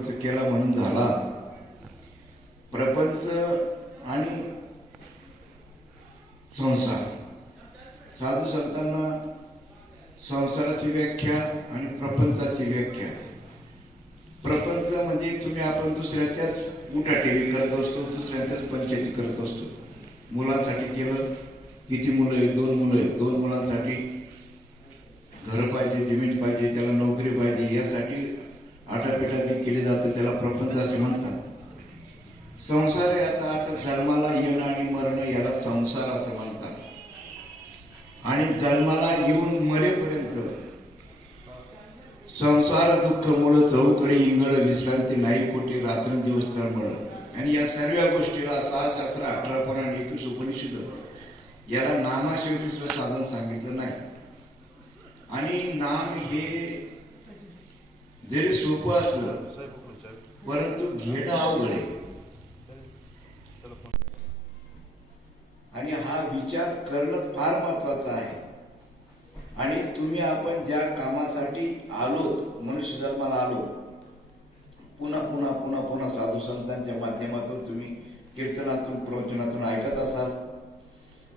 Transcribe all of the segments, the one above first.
प्रपंच केला म्हणून झाला. प्रपंच आणि संसार. साधू संतांना संसाराची व्याख्या आणि प्रपंचाची व्याख्या. प्रपंच म्हणजे तुम्ही आपण दुसऱ्याच्याच उठाठेवी करत असतो दुसऱ्याच्याच पंचायती करत असतो. मुलांसाठी केलं किती मुलं आहेत? दोन मुलं आहेत. दोन मुलांसाठी घर पाहिजे जमीन पाहिजे त्याला नोकरी पाहिजे यासाठी आटापिटाने केली जाते त्याला प्रपंच असे म्हणतात. संसार याचा अर्थ जन्माला येणं आणि मरणं याला संसार असं म्हणतात. आणि जन्माला येऊन मरेपर्यंत संसार दुःख मुळ चौकडे इंगळ विश्रांती नाही कोटी रात्रंदिवस तळमळ. आणि या सर्व गोष्टीला सहा शास्त्र अठरा पुराण एकवीस उपनिषद याला नामाशिवाय दुसरं साधन सांगितलं नाही. आणि नाम हे जरी सोपं असलं परंतु घेणं अवघड आहे. आणि हा विचार करणं फार महत्वाचं आहे. आणि तुम्ही आपण ज्या कामासाठी आलोत मनुष्य जन्माला आलो पुन्हा पुन्हा पुन्हा पुन्हा साधू संतांच्या माध्यमातून तुम्ही कीर्तनातून प्रवचनातून ऐकत असाल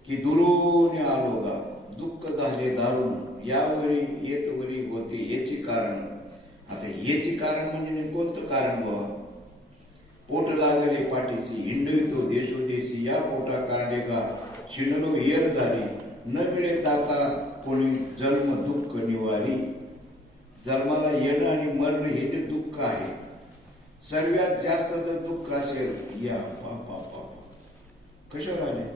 की दुरून आलो गा दुःख झाले दारुण यावरी येत वरी होते याची कारण आता याची कारण म्हणजे नाही कोणतं कारण बाबा पोट लागले पाठीची हिंडवितो देशोदेशी या पोटा कारणे का शिणलो येर झाली. न मिळे दाता कोणी जन्म दुःख निवारी. जन्माला येणं आणि मरण हे जे दुःख आहे सर्वात जास्त जर दुःख असेल. या पा पा पा कशावर आले?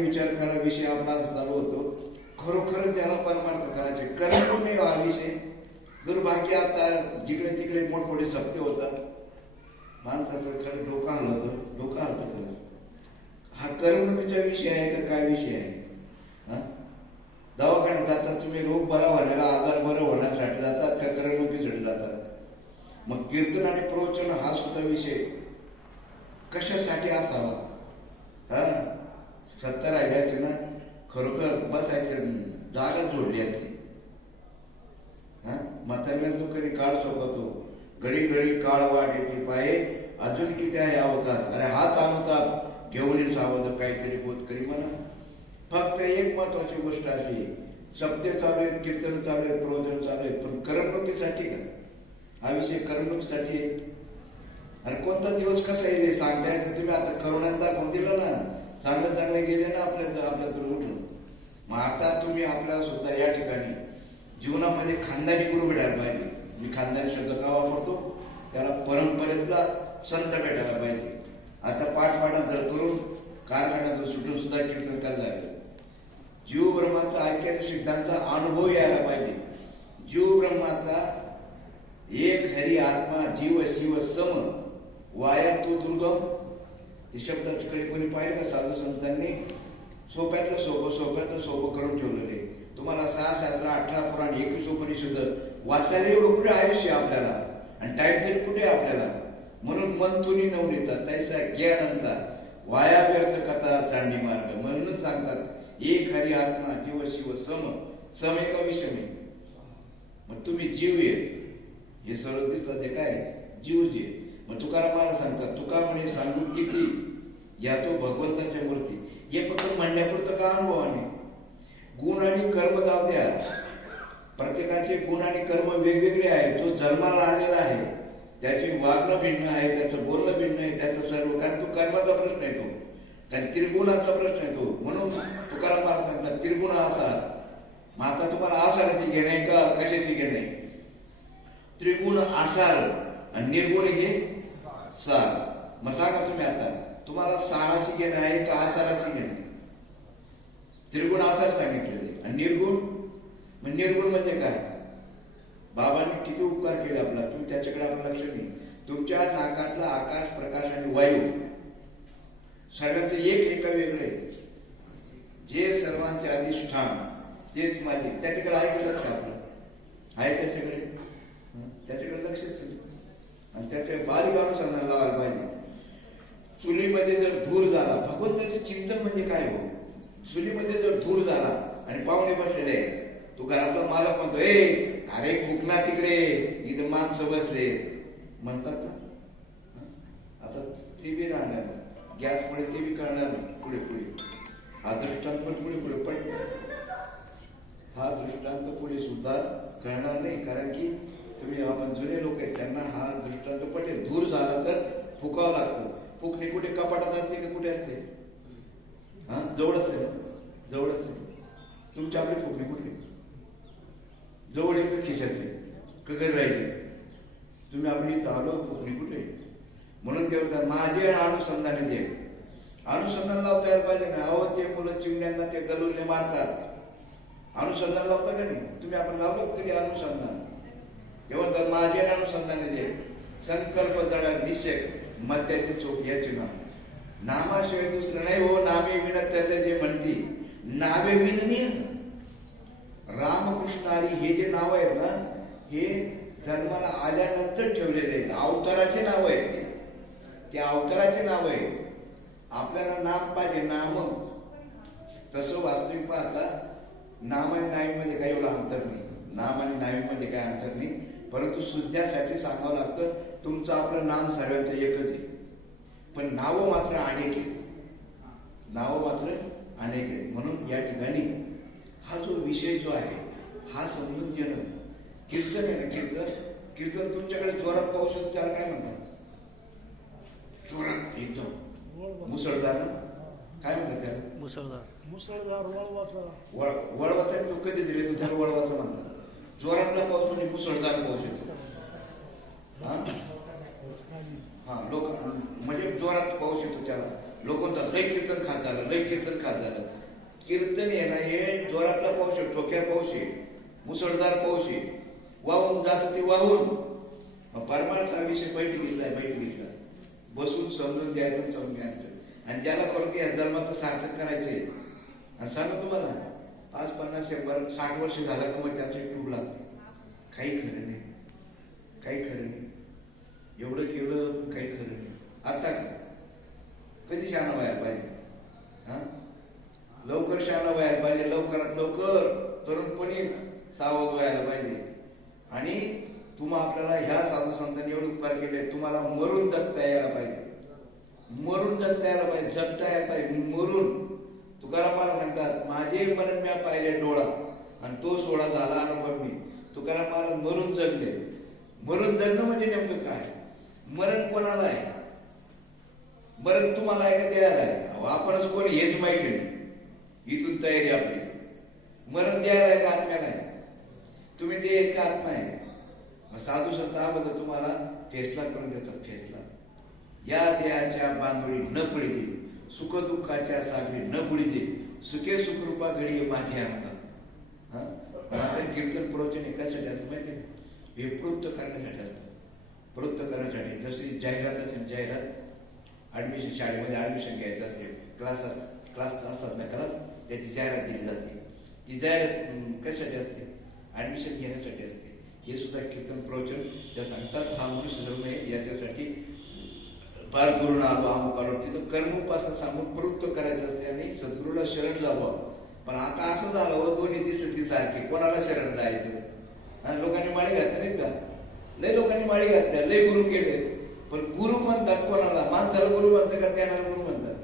विचार करा विषय आपला चालू होतो. खरोखरच त्याला परमार्थ करायचे. करणं नाही हा विषय. दुर्भाग्य आता जिकडे तिकडे मोठमोठे सत्य होतात माणसाचं खरं डोकं हलवतं डोकं हलत खरंच. हा करमणुकीचा विषय आहे का काय विषय आहे? हा? दवाखान्यात जातात तुम्ही रोग बरा होण्याला आजार बरं होण्यासाठी जातात का करमणुकीसाठी जातात? मग कीर्तन आणि प्रवचन हा सुद्धा विषय. कशासाठी असावा? हा? सत्तर राहिल्याचे ना खरोखर बसायचं जागा जोडली असती. हा? म्हाताऱ्याला तो कधी काळ सोबतो. घडी घडी काळ वाट येते पाहे. अजून किती आहे अवकाश? अरे हाच अनुताप घेऊन सावध काहीतरी बोध करी म्हणा. फक्त एक महत्वाची गोष्ट अशी सप्ते चालू आहेत कीर्तन चालू आहेत प्रवचन चालू आहेत पण करमणुकीसाठी का? हा विषय करमणुकीसाठी अरे कोणता दिवस कसा येईल सांगता येतं तुम्ही आता करोनात चांगलं गेले ना आपल्या आपल्यातून उठून. मग आता तुम्ही आपल्याला सुद्धा या ठिकाणी जीवनामध्ये खानदानी गुरु भेटायला पाहिजे मी खानदानी शब्द का वापरतो? त्याला परंपरेतला संत भेटायला पाहिजे. आता पाठपाठा जर करून कारखान्यातून सुटून सुद्धा कीर्तन करायला लागेल. जीव ब्रह्माचा ऐक्याच्या सिद्धांचा अनुभव यायला पाहिजे. जीव ब्रह्माचा एक हरी आत्मा जीव शिव सम वाया तो दुर्गम हे शब्दाकडे कोणी पाहिलं का? साधू संतांनी सोप्यातलं सोपं सोप्यातलं सोपं करून ठेवलेले तुम्हाला सहा शास्त्र अठरा पुराण एकवीस उपनिषद वाचायला एवढं कुठे आयुष्य आपल्याला? आणि टाईम तरी कुठे आपल्याला? म्हणून मन तुनी नवनीता ज्ञान ज्ञानंता वाया व्यर्थ कथा चांडी मार्ग. म्हणूनच सांगतात एक हरी आत्मा जीव शिव सम सम एका विषमे मग तुम्ही जीव येत हे सर्व दिसतात ते काय? जीव जे. मग तुकाराम मला सांगतात तुका म्हणे सांगू किती? या तो भगवंताच्या मूर्ती. हे फक्त म्हणण्यापुरतं का अनुभवाने गुण आणि कर्म जाऊ द्या. प्रत्येकाचे गुण आणि कर्म वेगवेगळे आहे तो जन्माला आलेला आहे त्याचे वागणं भिन्न आहे त्याचं बोलणं भिन्न आहे त्याचं सर्व कारण तो कर्माचा प्रश्न आहे तो. कारण त्रिगुणाचा प्रश्न आहे तो. म्हणून तुकाराम मला सांगतात त्रिगुण असा. माता तुम्हाला आसाराची घेणे का कशाची घेणे? त्रिगुण आसार आणि निर्गुण हे सार. मग सांगा तुम्ही आता. तुम्हाला साराशी घेणं आहे का आसाराशी घेणं त्रिगुण आसार सांगितलेले. आणि निर्गुण? मग निर्गुण म्हणजे काय? बाबांनी किती उपकार केले आपला? तुम्ही त्याच्याकडे आपलं लक्ष दे तुमच्या नाकातला आकाश प्रकाश आणि वायू सगळ्याचं एक एका वेगळे. जे सर्वांचे अधिष्ठान तेच माझे. त्याच्याकडे आहे का लक्ष आपलं? आहे त्याच्याकडे? त्याच्याकडे लक्षच आणि त्याच्या बारीक अनुसंधान लावायला पाहिजे. चुलीमध्ये जर धूर झाला भगवंताचे चिंतन म्हणजे काय हो? चुलीमध्ये जर धूर झाला आणि पाहुणे बसलेले तो घरातला मालक म्हणतो ए अरे फुकला तिकडे इथं माणसं बसले. म्हणतात ना? आता ते बी राहणार गॅसमुळे ते बी करणार पुढे पुढे. हा दृष्टांत पण पुढे पुढे. पण हा दृष्टांत पुढे सुद्धा करणार नाही. कारण की तुम्ही आपण जुने लोक आहेत त्यांना हा दृष्टांत पटेल. धूर झाला तर फुकावं लागतं. फुकणी कुठे कपाटात असते की कुठे असते? हा? जवळ असते ना? जवळ असते. तुमची आपली फुकणी कुठे जवळ एक खिशाचे कगर राहिली. तुम्ही आपली इथं आलो कुठे? म्हणून देवता माझे अनुसंधाने दे. अनुसंधान लावता यायला पाहिजे ना अहो ते मुलं चिमण्यांना ते गलूरने मारतात. अनुसंधान लावता का नाही? तुम्ही आपण लावतो कधी अनुसंधान? तेव्हा तर माझे अनुसंधाने दे. संकल्प जडा निश्चय मध्याचे चोख याची नाव. नामाशिवाय दुसरं नाही हो नामे विनत जे म्हणती नावे विननीय. रामकृष्णारी हे जे नाव आहेत ना हे धर्माला आल्यानंतर ठेवलेले आहेत. अवताराचे नाव आहेत ते. ते अवताराचे नाव आहे आपल्याला नाम पाहिजे नाम. तसं वास्तविक पाहता नाम आणि नावीमध्ये काही एवढं अंतर नाही. नाम आणि नावीमध्ये काही अंतर नाही. परंतु सुज्ञासाठी सांगावं लागतं तुमचं आपलं नाम सर्वांचं एकच आहे. पण नावं मात्र अनेक आहेत. नावं मात्र अनेक आहेत. म्हणून या ठिकाणी हा जो विषय जो आहे हा समजून घेणं कीर्तन आहे ना कीर्तन कीर्तन तुमच्याकडे जोरात पाहू शकतो त्याला काय म्हणतात? जोरात एकदम मुसळधार ना? काय म्हणतात त्याला? मुसळधार. मुसळधार वळवाचा. वळ वळवाचा तो कधी दिले तो त्याला वळवाचा म्हणतात. जोरातला पाऊस म्हणजे मुसळधार पाऊस येतो हा लोक म्हणजे जोरात पाऊस येतो त्याला. लोक म्हणतात लय कीर्तन खात झालं लय कीर्तन खात झालं. कीर्तन आहे ना हे जोरातला पाऊस आहे ठोक्या पाऊस आहे मुसळधार पाऊस आहे वाहून जात ते वाहून. मग विषय बैठ बैठकीतला आहे घेतला. बसून समजून द्यायचं समजून आणि ज्याला करून या धर्माचं सार्थक करायचंय. आणि सांगू तुम्हाला पाच पन्नास शंभर साठ वर्ष झालं का मग त्याचे ट्यूब लागते काही खरं नाही. काही खरं नाही. एवढं केलं काही खरं नाही. आता का कधी शहाणा व्हायला पाहिजे? हा? लवकर शहाणा व्हायला पाहिजे. लवकरात लवकर तरुणपणीच सावध व्हायला पाहिजे. आणि तुम्हा आपल्याला ह्या साधू संतांनी एवढे उपकार केले तुम्हाला मरून जगता यायला पाहिजे. मरून जगता यायला पाहिजे. जगता यायला पाहिजे. मरून. तुकाराम मला सांगतात मरण म्या पाहिले डोळा. आणि तो सोळा झाला अनुभव मी. तुकाराम महाराज मरून जगले. मरून जगणं म्हणजे नेमकं काय? मरण कोणाला आहे? मरण तुम्हाला आहे का द्यायला आहे? अहो, आपणच कोणी हेच माहिती नाही. इथून तयारी आपली. मरण द्यायला आहे का आत्म्याला आहे? तुम्ही देत का आत्मा आहे. मग साधू संत अगोदर तुम्हाला फेसला करून देतात फेसला. या देहाच्या बांधोळी न पडिते सुख दुःखाच्या न बुडिले सुखे सुखरूपा घडी माझी अंगा. माझं कीर्तन प्रवचन एकासाठी असतं माहिती आहे? हे प्रवृत्त करण्यासाठी असतं. प्रवृत्त करण्यासाठी जशी जाहिरात असेल जाहिरात ऍडमिशन शाळेमध्ये ऍडमिशन घ्यायचं असते क्लास क्लास असतात ना क्लास त्याची जाहिरात दिली जाते. ती जाहिरात कशासाठी असते? ऍडमिशन घेण्यासाठी असते. हे सुद्धा कीर्तन प्रवचन त्या सांगतात हा मनुष्य धर्म आहे याच्यासाठी पार करून आलो अमुक आलो तिथं कर्मोपासन सांगून प्रवृत्त करायचं असते आणि सद्गुरूला शरण लावावं. पण आता असं झालं हो दोन्ही दिसत सारखे. कोणाला शरण जायचं आणि लोकांनी माळी घातल्या नाही का? लय लोकांनी माळी घातल्या लय गुरु केले. पण गुरु म्हणतात कोणाला? माणसाला गुरु म्हणतात का ज्ञानाला गुरु म्हणतात?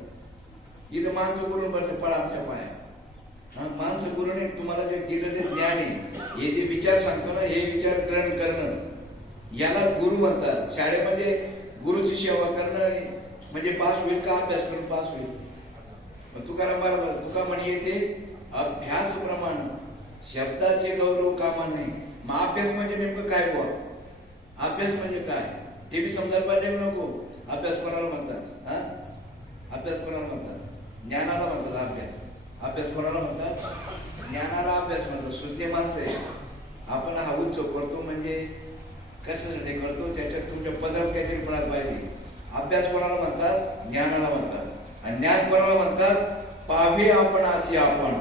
इथं माणसं गुरु म्हणतात पळा आमच्या पाया. हा माणसं गुरुने तुम्हाला जे दिलेले ज्ञान आहे. हे जे विचार सांगतो ना हे विचार ग्रहण करणं. याला गुरु म्हणतात. शाळेमध्ये गुरुची सेवा करणं म्हणजे पास होईल का अभ्यास करून पास होईल? मग तुकाराम महाराज तुका म्हणे येते अभ्यास प्रमाण शब्दाचे गौरव कामा नाही मग अभ्यास म्हणजे नेमकं काय बुवा? अभ्यास म्हणजे काय? ते बी समजायला पाहिजे नको? अभ्यास कोणाला म्हणतात? हा? अभ्यास कोणाला म्हणतात? ज्ञानाला म्हणतात अभ्यास. अभ्यास कोणाला म्हणतात? ज्ञानाला अभ्यास म्हणतात. शून्य माणसं आहे आपण हा उच्च करतो म्हणजे कशासाठी करतो त्याच्यात तुमच्या पदरात काहीतरी पडायला पाहिजे. अभ्यास कोणाला म्हणतात? ज्ञानाला म्हणतात. आणि ज्ञान कोणाला म्हणतात? पावे आपण असे आपण.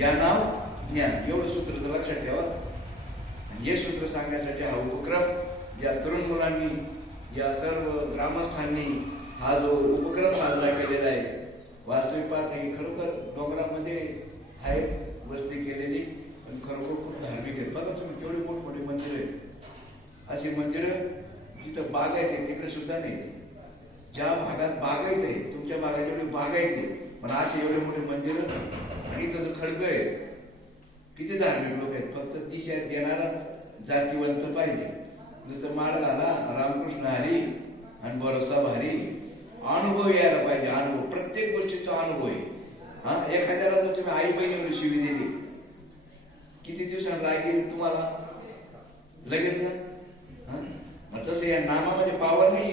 या नाव ज्ञान. एवढं सूत्र तर लक्षात ठेवा. हे सूत्र सांगण्यासाठी हा उपक्रम या तरुण मुलांनी या सर्व ग्रामस्थांनी हा जो उपक्रम साजरा केलेला आहे वास्तविक पाहता ही खरोखर डोंगरामध्ये आहे वस्ती केलेली पण खरोखर खूप धार्मिक आहेत. बघा तुम्ही केवढे मोठमोठे मंदिर आहेत. अशी मंदिरं जिथं बागायत आहे तिकडे सुद्धा नाही. ज्या भागात बागायत आहे तुमच्या भागात एवढे बागायत आहे पण असे एवढे मोठे मंदिरं आणि इथं जो खडक आहे किती धार्मिक लोक आहेत? फक्त दिशा देणारा जातीवंत पाहिजे. जसं माळ झाला रामकृष्ण हरी आणि भरोसा भारी. अनुभव यायला पाहिजे अनुभव. प्रत्येक गोष्टीचा अनुभव आहे. हा एखाद्याला जर तुम्ही आई बहिणी एवढी शिवी दिली किती दिवसांनी लागेल तुम्हाला? लगेच ना? तसं या नामामध्ये पावर नाही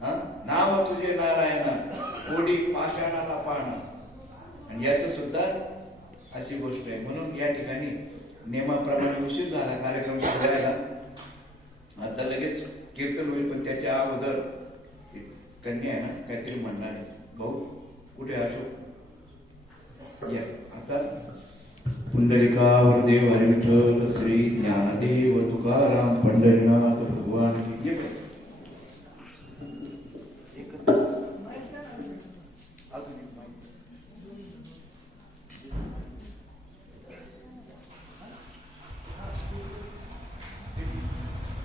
हा? नाव तुझे नारायणा कोडी पाषाणाला पाहणं आणि याचं सुद्धा अशी गोष्ट आहे. म्हणून या ठिकाणी नियमाप्रमाणे उशीर झाला कार्यक्रम करायला आता लगेच कीर्तन होईल पण त्याच्या अगोदर कन्या आहे ना काहीतरी म्हणणार आहे. भाऊ कुठे अशोक? या आता. पुंडलिका देव हरी श्री ज्ञानदेव तुकाराम पंढरीनाथ lugar que